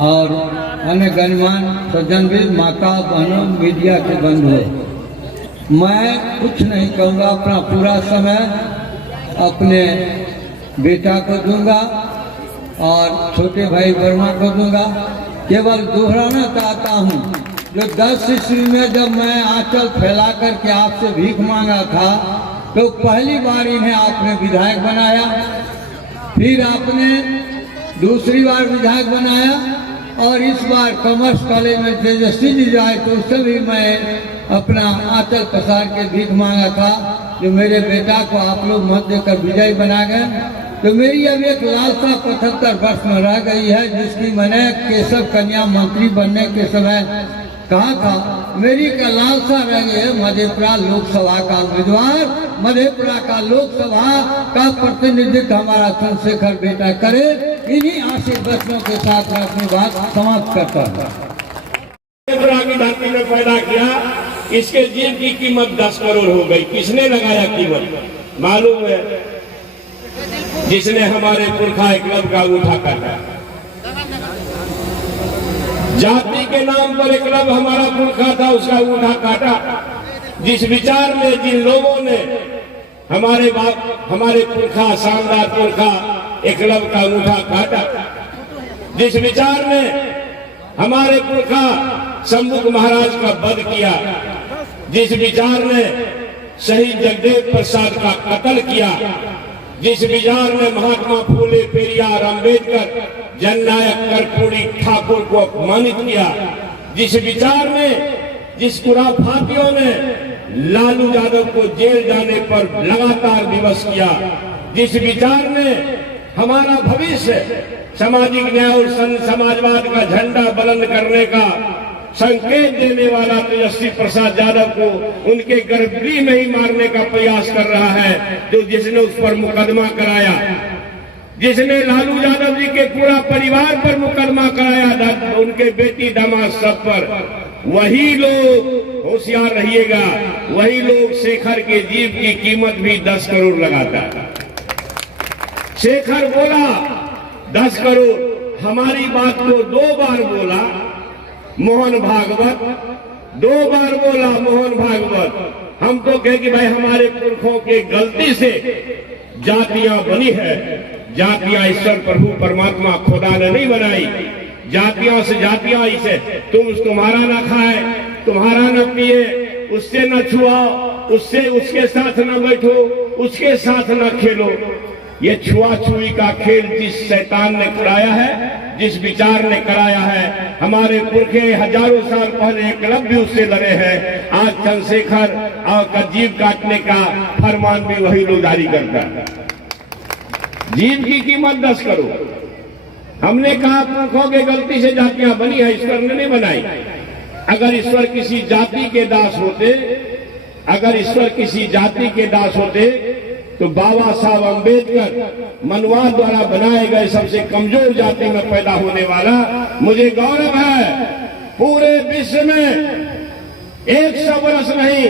और अन्य गणमान्य सज्जन भी, माता बहनों, मीडिया के बंधु, मैं कुछ नहीं कहूँगा। अपना पूरा समय अपने बेटा को दूंगा और छोटे भाई वर्मा को दूंगा। केवल दोहराना चाहता हूँ, जो 10 ईस्वी में जब मैं आंचल फैला करके आपसे भीख मांगा था, तो पहली बार इन्हें आपने विधायक बनाया, फिर आपने दूसरी बार विधायक बनाया, और इस बार कॉमर्स कॉलेज में तेजस्वी जी जाए तो उससे भी मैं अपना आंचल पसार के भीख मांगा था। जो मेरे बेटा को आप लोग मत देकर विजयी बना गए, तो मेरी अब एक लालसा 75 वर्ष में रह गई है, जिसकी मैंने केशव कन्या मंत्री बनने के समय कहा था। मेरी का लालसा रह गई है मधेपुरा लोकसभा का उम्मीदवार, मधेपुरा का लोकसभा का प्रतिनिधित्व हमारा चंद्रशेखर बेटा करे। इन्हीं आशीर्वादों के साथ मैं अपनी बात समाप्त करता हूँ। मधेपुरा की धरती में पैदा किया, इसके जीव की कीमत 10 करोड़ हो गई। किसने लगाया कीमत मालूम है? जिसने हमारे पुरखा क्लब का उठा काटा। जाति के नाम पर एक क्लब हमारा पुरखा था, उसका उठा काटा। जिस विचार में जिन लोगों ने हमारे बाप, हमारे पुरखा, शानदार पुरखा एक क्लब का उठा काटा, जिस विचार में हमारे पुरखा शंभुक महाराज का वध किया, जिस विचार ने शहीद जगदेव प्रसाद का कत्ल किया, जिस विचार ने महात्मा फूले, पेरियार, अंबेडकर, जननायक कर्पूरी ठाकुर को अपमानित किया, जिस विचार ने, जिस खुराफातियों ने लालू यादव को जेल जाने पर लगातार विवश किया, जिस विचार ने हमारा भविष्य सामाजिक न्याय और समाजवाद का झंडा बुलंद करने का संकेत देने वाला तेजस्वी प्रसाद यादव को उनके गर्भगृह में ही मारने का प्रयास कर रहा है, जो जिसने उस पर मुकदमा कराया, जिसने लालू यादव जी के पूरा परिवार पर मुकदमा कराया, उनके बेटी दामाद सब पर, वही लोग, होशियार रहिएगा, वही लोग शेखर के जीव की कीमत भी 10 करोड़ लगाता। शेखर बोला 10 करोड़, हमारी बात को 2 बार बोला मोहन भागवत, 2 बार बोला मोहन भागवत। हम तो कहे कि भाई हमारे पुरखों के गलती से जातियां बनी है। जातियां ईश्वर प्रभु परमात्मा खुदा ने नहीं बनाई। जातियों से जातियां इसे, तुम्हारा ना खाए, तुम्हारा न पिए, उससे न छुआओ, उससे उसके साथ न बैठो, उसके साथ न खेलो। ये छुआछुई का खेल जिस शैतान ने कराया है, जिस विचार ने कराया है, हमारे पुरखे हजारों साल पहले एकलव्य भी उससे लड़े हैं। आज चंद्रशेखर का जीव काटने का फरमान भी वही लोग जारी करता है। जीव की कीमत 10 करोड़। हमने कहा पुरखों के गलती से जातियां बनी है, ईश्वर ने नहीं बनाई। अगर ईश्वर किसी जाति के दास होते, अगर ईश्वर किसी जाति के दास होते, तो बाबा साहब अंबेडकर मनवाद द्वारा बनाए गए सबसे कमजोर जाति में पैदा होने वाला, मुझे गौरव है पूरे विश्व में 100 वर्ष नहीं,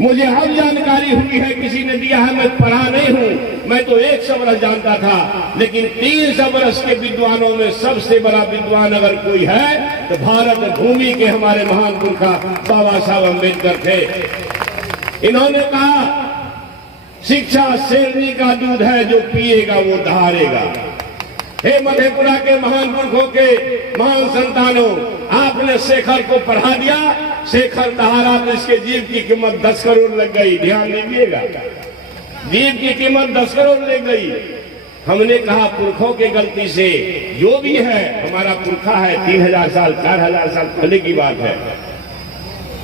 मुझे अब जानकारी हुई है, किसी ने दिया है, मैं पढ़ा नहीं हूं, मैं तो 100 वर्ष जानता था, लेकिन 300 वर्ष के विद्वानों में सबसे बड़ा विद्वान अगर कोई है तो भारत भूमि के हमारे महान पुरखा बाबा साहब अंबेडकर थे। इन्होंने कहा शिक्षा शेरनी का दूध है, जो पिएगा वो दहाड़ेगा। हे मधेपुरा के महान पुरखों के महान संतानों, आपने शेखर को पढ़ा दिया, शेखर दहाड़ा तो इसके जीव की कीमत 10 करोड़ लग गई। ध्यान दीजिएगा, जीव की कीमत 10 करोड़ लग गई। हमने कहा पुरखों के गलती से जो भी है, हमारा पुरखा है 3000 साल 4000 साल पहले की बात है,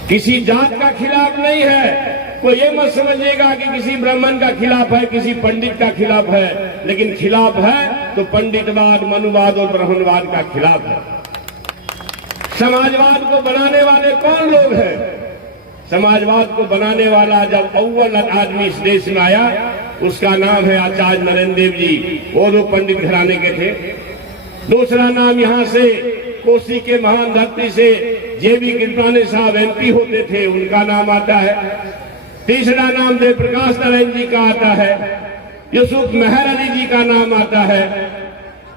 किसी जात का खिलाफ नहीं है। कोई ये मत समझिएगा कि किसी ब्राह्मण का खिलाफ है, किसी पंडित का खिलाफ है, लेकिन खिलाफ है तो पंडितवाद, मनुवाद और ब्राह्मणवाद का खिलाफ है। समाजवाद को बनाने वाले कौन लोग हैं? समाजवाद को बनाने वाला जब अव्वल आदमी इस देश में आया, उसका नाम है आचार्य नरेंद्र देव जी। वो 2 पंडित घराने के थे। दूसरा नाम यहाँ से कोसी के महान धरती से जेबी कृपलानी साहब MP होते थे, उनका नाम आता है। तीसरा नाम जयप्रकाश नारायण जी का आता है। यूसुफ मेहर अली जी का नाम आता है।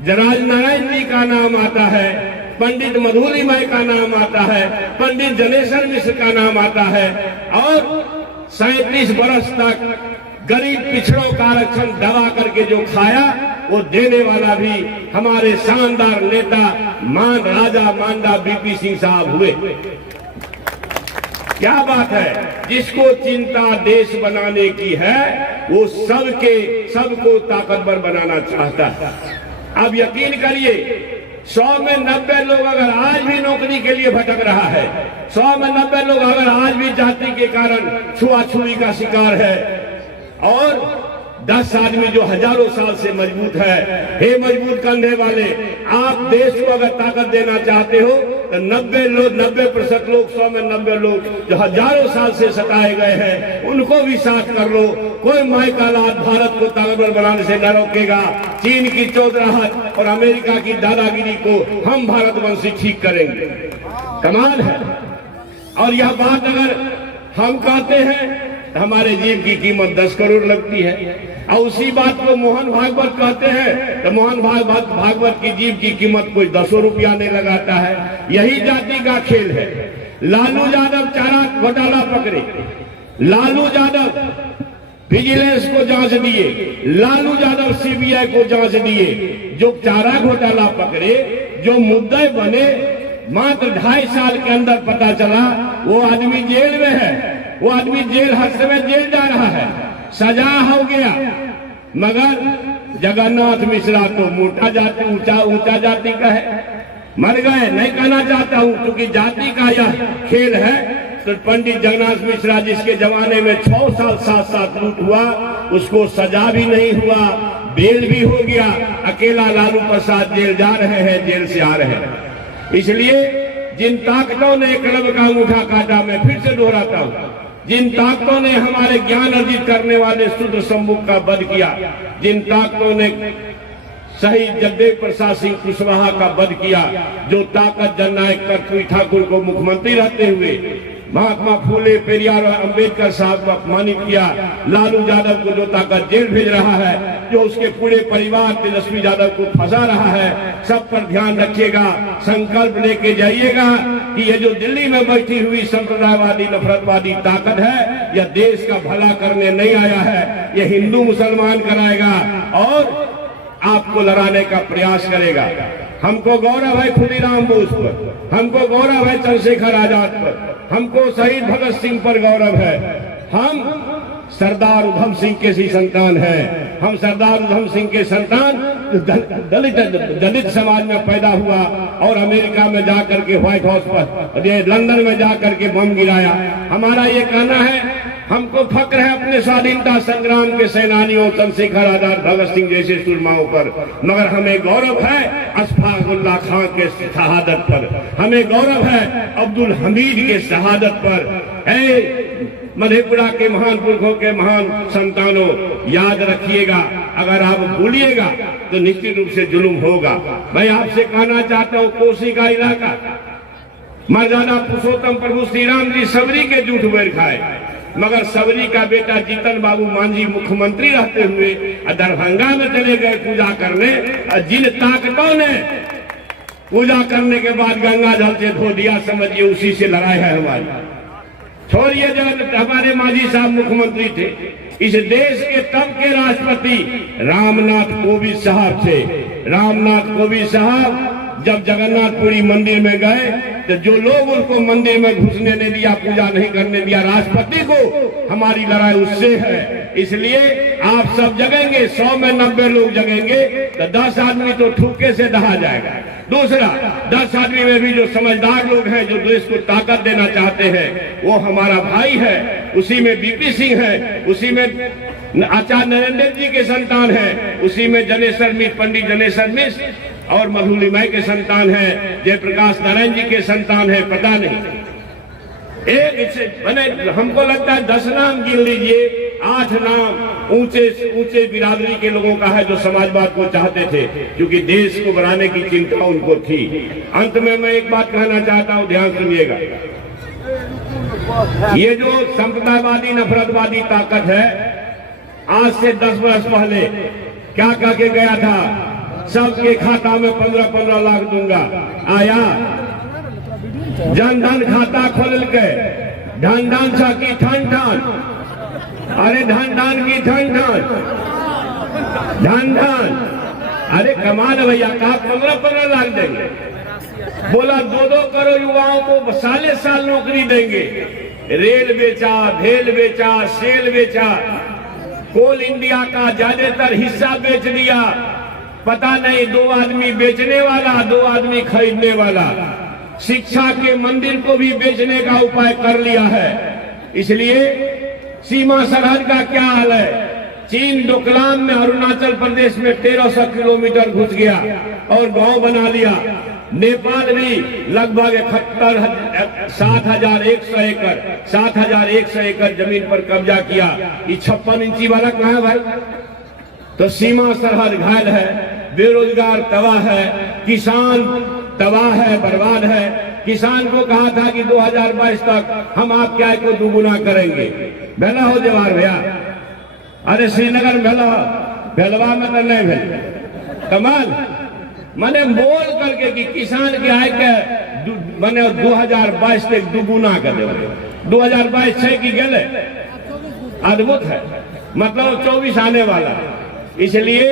जराज नारायण जी का नाम आता है। पंडित मधुली माई का नाम आता है, पंडित जनेश्वर मिश्र का नाम आता है, और 37 वर्ष तक गरीब पिछड़ों का आरक्षण दबा करके जो खाया वो देने वाला भी हमारे शानदार नेता राजा मांडा बीपी सिंह साहब हुए। क्या बात है, जिसको चिंता देश बनाने की है वो सबको ताकतवर बनाना चाहता है। अब यकीन करिए 100 में 90 लोग अगर आज भी नौकरी के लिए भटक रहा है, 100 में 90 लोग अगर आज भी जाति के कारण छुआछुई का शिकार है, और 10 आदमी जो हजारों साल से मजबूत है, हे मजबूत कंधे वाले, आप देश को अगर ताकत देना चाहते हो तो 90% लोग 100 में 90 लोग जो हजारों साल से सताए गए हैं उनको भी साथ कर लो। कोई माई का लाद भारत को ताकतवर बनाने से न रोकेगा। चीन की चौधराहट और अमेरिका की दादागिरी को हम भारतवंशी ठीक करेंगे। कमाल है। और यह बात अगर हम कहते हैं तो हमारे जीव की कीमत 10 करोड़ लगती है, और उसी बात को मोहन भागवत कहते हैं तो मोहन भागवत की जीव की कीमत कोई 10 रुपया नहीं लगाता है। यही जाति का खेल है। लालू यादव चारा घोटाला पकड़े, लालू यादव विजिलेंस को जांच दिए, लालू यादव सीबीआई को जांच दिए, जो चारा घोटाला पकड़े, जो मुद्दे बने, मात्र 2.5 साल के अंदर पता चला वो आदमी जेल में है। वो आदमी जेल हर समय जेल जा रहा है, सजा हो गया। मगर जगन्नाथ मिश्रा तो मोटा जाति ऊंचा जाति का है, मर गए। नहीं कहना चाहता हूं क्योंकि जाति का यह खेल है। तो पंडित जगन्नाथ मिश्रा जिसके जमाने में 6 साल 7 लूट हुआ, उसको सजा भी नहीं हुआ, बेल भी हो गया। अकेला लालू प्रसाद जेल जा रहे हैं, जेल से आ रहे हैं। इसलिए जिन ताकतों ने क्लब का अंगूठा काटा, मैं फिर से दोहराता हूं, जिन ताकतों ने हमारे ज्ञान अर्जित करने वाले शूद्र सम्मुख का वध किया, जिन ताकतों ने शहीद जगदेव प्रसाद सिंह कुशवाहा का वध किया, जो ताकत जननायक कर्पूरी ठाकुर को मुख्यमंत्री रहते हुए महात्मा फूले पेरियार और अम्बेडकर साहब को अपमानित किया, लालू यादव को जो ताकत जेल भेज रहा है, जो उसके पूरे परिवार तेजस्वी यादव को फंसा रहा है, सब पर ध्यान रखिएगा। संकल्प लेके जाइएगा कि ये जो दिल्ली में बैठी हुई संप्रदायवादी नफरतवादी ताकत है, यह देश का भला करने नहीं आया है, यह हिंदू मुसलमान कराएगा और आपको लड़ाने का प्रयास करेगा। हमको गौरव है खुदीराम बोस पर, हमको गौरव है चंद्रशेखर आजाद पर, हमको शहीद भगत सिंह पर गौरव है। हम सरदार उधम सिंह के ही संतान हैं। हम सरदार उधम सिंह के संतान दलित समाज में पैदा हुआ और अमेरिका में जाकर के व्हाइट हाउस पर, लंदन में जाकर के बम गिराया। हमारा ये कहना है, हमको फक्र है अपने स्वाधीनता संग्राम के सेनानियों चंद्रशेखर आजाद, भगत सिंह जैसे सुरमाओं पर, मगर हमें गौरव है अशफाकुल्लाह खां के शहादत पर, हमें गौरव है अब्दुल हमीद के शहादत पर। मधेपुरा के महान पुरखों के महान संतानों, याद रखिएगा, अगर आप भूलिएगा तो निश्चित रूप से जुल्म होगा। मैं आपसे कहना चाहता हूँ, कोसी का इलाका मर्यादा पुरुषोत्तम प्रभु श्री राम जी सबरी के जूठ बैर खाए, मगर सबरी का बेटा जीतन बाबू मांझी मुख्यमंत्री रहते हुए दरभंगा में चले गए पूजा करने। जिन ताकतों ने पूजा करने के बाद गंगा जल से धो दिया, समझिए उसी से लड़ाई है हमारी। छोड़िए, जब हमारे मांझी साहब मुख्यमंत्री थे, इस देश के तब के राष्ट्रपति रामनाथ कोविंद साहब थे। रामनाथ कोविंद साहब जब जगन्नाथपुरी मंदिर में गए तो जो लोग उनको मंदिर में घुसने नहीं दिया, पूजा नहीं करने दिया, राष्ट्रपति को, हमारी लड़ाई उससे है। इसलिए आप सब जगेंगे, 100 में 90 लोग जगेंगे तो 10 आदमी तो ठुक्के से दहा जाएगा। दूसरा, 10 आदमी में भी जो समझदार लोग हैं, जो देश को ताकत देना चाहते हैं, वो हमारा भाई है, उसी में बीपी सिंह है, उसी में आचार्य नरेंद्र जी के संतान है, उसी में जनेश्वर मिश्र, पंडित जनेश्वर मिश्र और मधुली माई के संतान है, जयप्रकाश नारायण जी के संतान है। पता नहीं, एक हमको लगता है 10 नाम गिन लीजिए, 8 नाम ऊंचे बिरादरी के लोगों का है जो समाजवाद को चाहते थे, क्योंकि देश को बनाने की चिंता उनको थी। अंत में मैं एक बात कहना चाहता हूं, ध्यान सुनिएगा। ये जो संप्रदायवादी नफरतवादी ताकत है, आज से 10 वर्ष पहले क्या कह के गया था? सबके खाता में 15-15 लाख दूंगा। आया जन धन खाता खोल के धन धन सा की ठन ठन, अरे धन धन की ठन ठन, धन धन, अरे कमाल भैया, कहा 15-15 लाख देंगे। बोला 2-2 करोड़ युवाओं को साले साल नौकरी देंगे। रेल बेचा, भेल बेचा, सेल बेचा, कोल इंडिया का ज्यादातर हिस्सा बेच दिया। पता नहीं 2 आदमी बेचने वाला, 2 आदमी खरीदने वाला। शिक्षा के मंदिर को भी बेचने का उपाय कर लिया है। इसलिए सीमा सरहद का क्या हाल है? चीन डोकलाम में अरुणाचल प्रदेश में 1300 किलोमीटर घुस गया और गांव बना लिया। नेपाल भी लगभग 7,100 एकड़ 7,100 एकड़ जमीन पर कब्जा किया। ये 56 इंची वाला कहाँ है भाई? तो सीमा सरहद घायल है, बेरोजगार तबाह है, किसान तबाह है, बर्बाद है। किसान को कहा था कि 2022 तक हम आपके आय को दुगुना करेंगे। भेला हो जवाहर भैया, अरे श्रीनगर भेलवा में तो नहीं भेल। कमाल मैंने बोल करके कि किसान के आय के मैंने 2022 तक दुगुना कर दे। 2022 छह की गले अद्भुत है, मतलब 24 आने वाला। इसलिए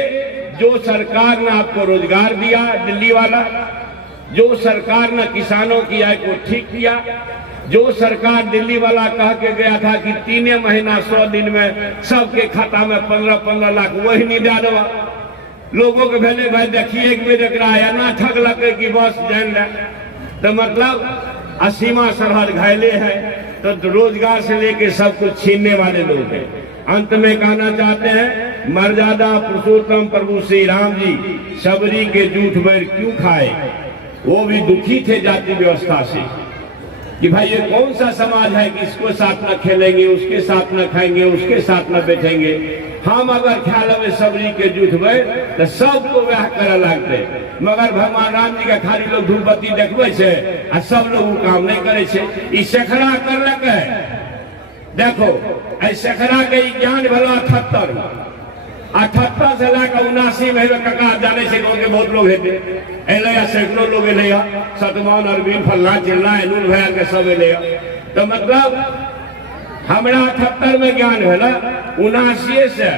जो सरकार ने आपको रोजगार दिया दिल्ली वाला, जो सरकार ने किसानों की आय को ठीक किया, जो सरकार दिल्ली वाला कह के गया था कि 3 महीना 100 दिन में सबके खाता में 15-15 लाख, वही नहीं दे दवा। लोगों के भेले भाई देखिए एक बेर एक आया ना ठग लगे कि बस जान रहे। तो मतलब सीमा सरहद घायले है, तो रोजगार से लेके सब कुछ छीनने वाले लोग हैं। अंत में कहना चाहते हैं, मर्यादा पुरुषोत्तम प्रभु श्री राम जी सबरी के जूठ बैर क्यों खाए? वो भी दुखी थे जाति व्यवस्था से कि भाई ये कौन सा समाज है कि इसको साथ न खेलेंगे, उसके साथ न खाएंगे, उसके साथ न बैठेंगे। हम अगर ख्याल में सबरी के जूठ बैर तो सबको वह करे लगते, मगर भगवान राम जी के खाली लोग धूपबत्ती देखबे से आ सब लोग काम नहीं करे छे। ई सखरा करलक है। देखो ऐ सखरा के ज्ञान भला 78 से लाकर 79 में कका जाने से के बहुत लोग हेते एले या सैकड़ों लोग एले या सतमान अरविंद फल्ला चिल्ला एनून भैया के सब एले या। तो मतलब हमरा 78 में ज्ञान भेला, 79 से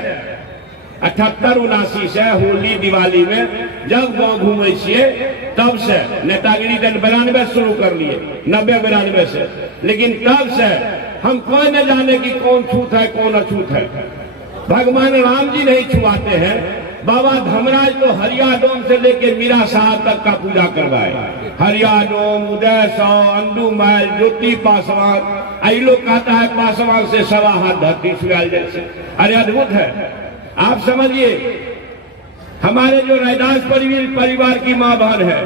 78-79 से होली दिवाली में जब गांव घूमे छिए तब से नेतागिरी दिन 92 शुरू कर लिए, 90-92 से। लेकिन तब से हम कोई न जाने कि कौन छूत है कौन अछूत है। भगवान राम जी नहीं छुआते हैं। बाबा धर्मराज तो हरियाडोम से लेके मीरा साहब तक का पूजा करवाए। हरियाडोम, उदय सौ, अंडूमैल, ज्योति पासवान, आई लोग कहता है पासवान से 1.25 हाथ धरती छुआल जैसे। अरे अद्भुत है। आप समझिए हमारे जो रैदास परिवार की माँ बहन है,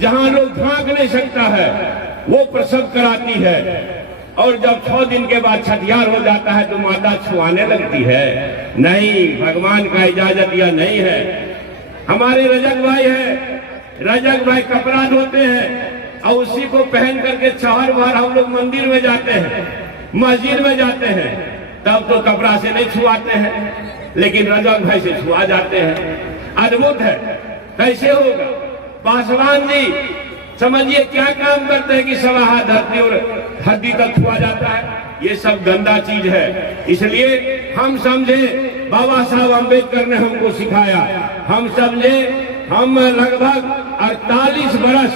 जहाँ लोग झांक नहीं सकता है वो प्रसव कराती है, और जब 6 दिन के बाद छठियार हो जाता है तो माता छुआने लगती है। नहीं, भगवान का इजाजत यह नहीं है। हमारे रजक भाई है, रजक भाई कपड़ा धोते हैं और उसी को पहन करके शहर बाहर हम लोग मंदिर में जाते हैं, मस्जिद में जाते हैं, तब तो कपड़ा से नहीं छुआते हैं, लेकिन रजक भाई से छुआ जाते हैं। अद्भुत है। कैसे होगा? पासवान जी समझिए क्या काम करते हैं कि 1.25 हाथ धरती और हड्डी तक छुआ जाता है। ये सब गंदा चीज है। इसलिए हम समझे बाबा साहब अम्बेडकर ने हमको सिखाया। हम समझे हम लगभग 48 बरस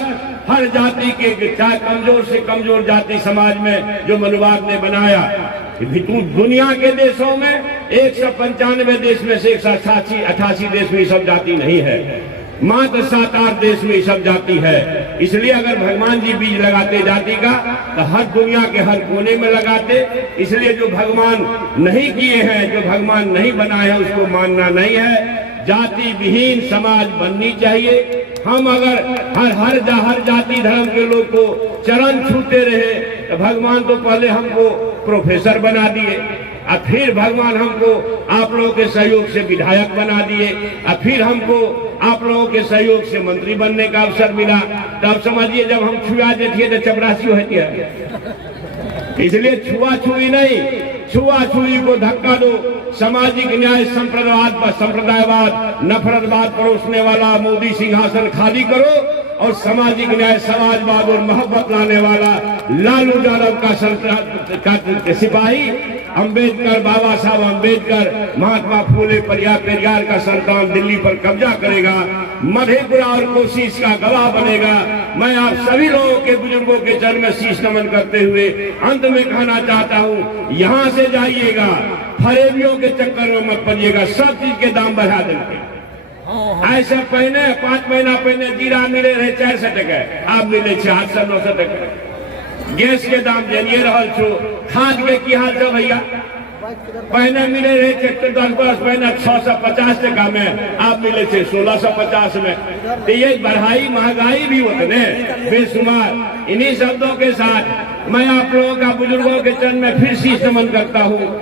हर जाति के, चाहे कमजोर से कमजोर जाति समाज में जो मनुवाद ने बनाया। दुनिया के देशों में 195 देश में से 188 देश में सब जाति नहीं है, मात्र 7-8 देश में सब जाति है। इसलिए अगर भगवान जी बीज लगाते जाति का तो हर दुनिया के हर कोने में लगाते। इसलिए जो भगवान नहीं किए हैं, जो भगवान नहीं बनाए हैं, उसको मानना नहीं है। जाति विहीन समाज बननी चाहिए। हम अगर हर जाति धर्म के लोग को चरण छूते रहे तो भगवान तो पहले हमको प्रोफेसर बना दिए, और फिर भगवान हमको आप लोगों के सहयोग से विधायक बना दिए, और फिर हमको आप लोगों के सहयोग से मंत्री बनने का अवसर मिला। तब समझिए जब हम छुआ देते तो चपरासी होती है। इसलिए छुआ छुई नहीं, छुआ छुई को धक्का दो सामाजिक न्याय, संप्रदायवाद, नफरतवाद परोसने वाला मोदी सिंहासन खाली करो और सामाजिक न्याय, समाजवाद और मोहब्बत लाने वाला लालू यादव का सिपाही अंबेडकर, बाबा साहब अंबेडकर, महात्मा फूले पेरियार का संतान दिल्ली पर कब्जा करेगा, मधेपुरा और कोसी इसका गवाह बनेगा। मैं आप सभी लोगों के, बुजुर्गों के चरण में शीश नमन करते हुए अंत में कहना चाहता हूँ, यहाँ से जाइएगा, फरेबियों के चक्कर में मत पड़िएगा, सब चीज के दाम बढ़ा देंगे। ऐसे पहले 5 महीना पहले जीरा मिले रहे 400 टका, आप मिले 800-900 टका। गैस के दाम जानिए रहा छो, खाद के की हाल है भैया, पहले मिले रहे थे 10 बरस पहले 650 टका में, आप मिले थे 1650 में। तो ये बढ़ाई महंगाई भी उतने बेशुमार। इन्हीं शब्दों के साथ मैं आप लोगों का, बुजुर्गों के चरण में फिर शीश नमन करता हूँ।